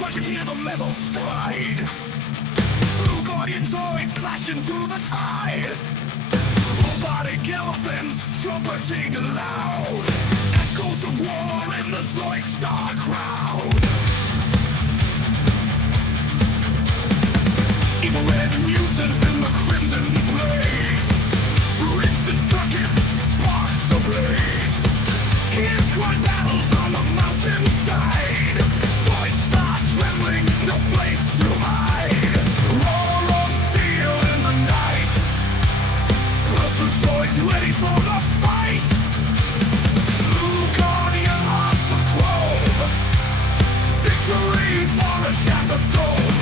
Watch you hear the metal stride. Blue guardian Zoids clash into the tide. Robotic elephants trumpeting loud. Echoes of war in the Zoidstar crowd. Evil red mutants in the crimson blaze. Through instant circuits, sparks ablaze. Kids cry battles on the mountainside. Zoidstar trembling, no place to hide. Roar of steel in the night. Protozoids ready for the fight. Blue guardian hearts of chrome. Victory for a shattered dome.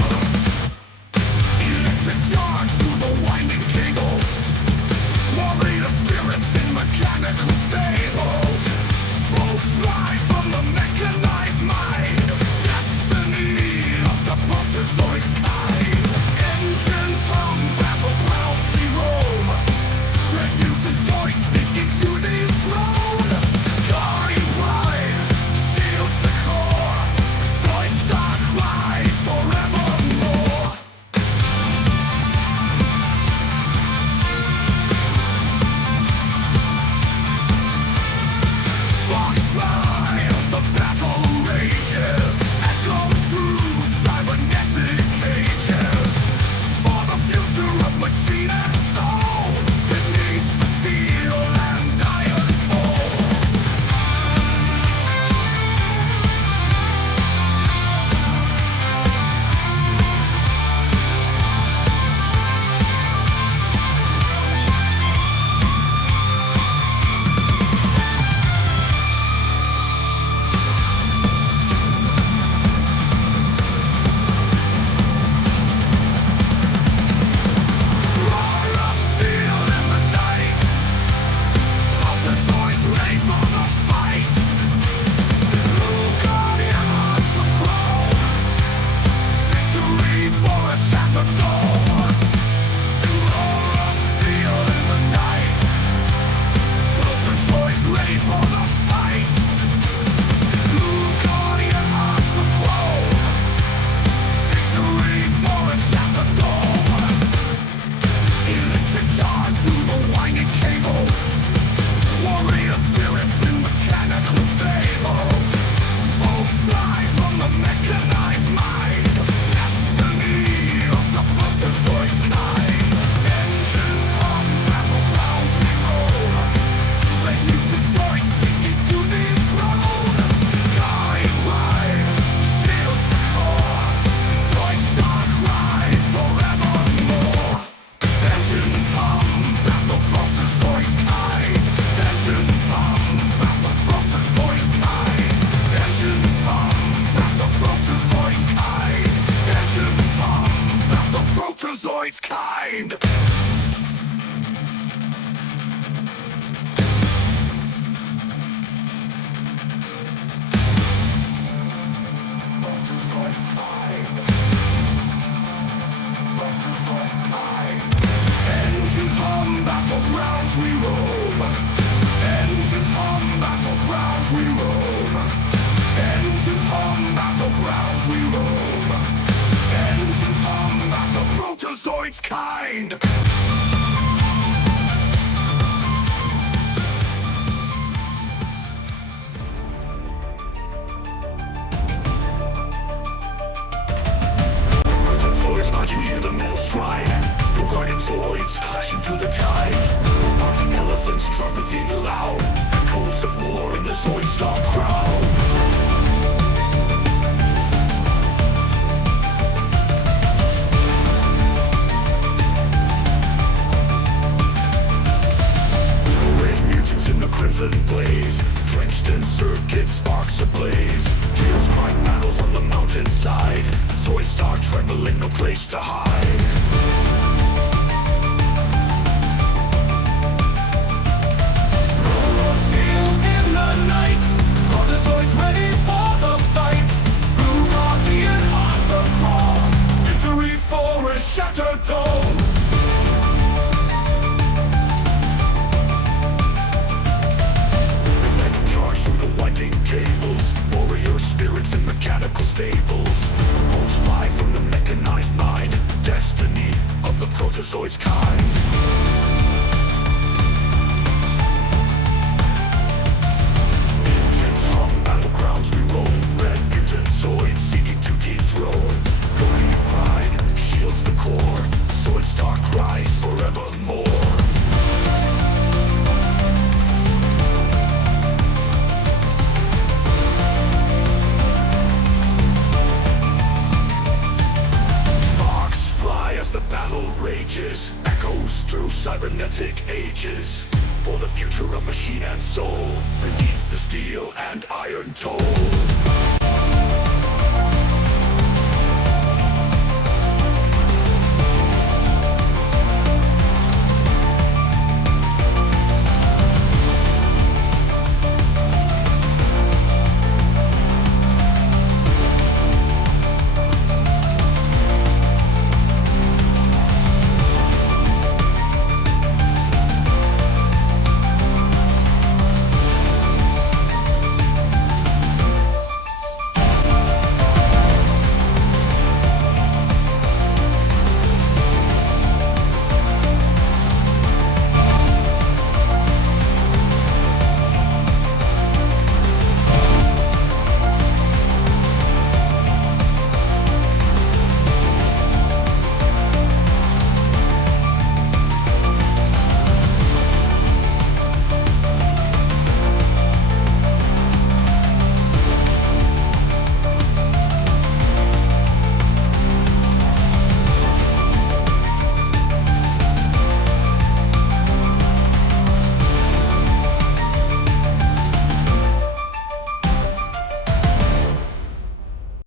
Electric charge through the winding cables. Warrior spirits in mechanical stables. Both fly from the mechanized mind. Destiny of the Protozoid's kind. Engines hum, battlegrounds we roam. Red mutant Zoids seeking to dethrone. Guarding pride, shields the core. Zoidstar cries forevermore. Box files, the battle rages. Echoes through cybernetic cages. For the future of machine and soul. Beneath the steel and iron toll. Roar of steel in the night. Protozoids ready for the fight. Blue guardian hearts of chrome. Victory for a shattered dome. Roar of steel in the night. Protozoids ready for the fight. Blue guardian hearts of chrome. Victory for a shattered dome. Electric charge through the winding cables. Warrior spirits in mechanical stables. Both fly from the mechanized mind. Destiny of the Protozoid's kind. Engines hum, battlegrounds we roam. Red mutant Zoids seeking to dethrone. Guiding pride, shields the core. Zoidstar cries forevermore. Engines hum, battle Protozoid's kind. Engines hum, battle Protozoid's kind. Engines hum, battle Protozoid's kind. Engines hum, battle Protozoid's kind. Protozoid's kind. Protozoid's kind. Engines hum, battlegrounds we roam. Engines hum, battlegrounds we roam. Engines hum, battlegrounds we roam. Engines hum, battle Protozoid's kind. Protozoids, not you hear the metal stride. Your guardian Zoids clash into the tide. Mounting elephants trumpeting loud. Echoes of war in the Zoidstar crowd. Red mutants in the crimson blaze. Drenched in circuit, sparks ablaze. Shields cry battles on the mountainside. Zoidstar trembling, no place to hide. Roar of steel in the night. Protozoids ready for the fight. Blue guardian hearts of chrome. Victory for a shattered dome. Electric charge through the winding cables. Warrior spirits in mechanical stables. Protozoid's kind. Battlegrounds we roll, red mutant Zoids seeking to dethrone. Glory pride shields the core, Zoidstar cries forevermore. Sparks fly as the battle rages, echoes through cybernetic ages. For the future of machine and soul, beneath the steel and iron toe.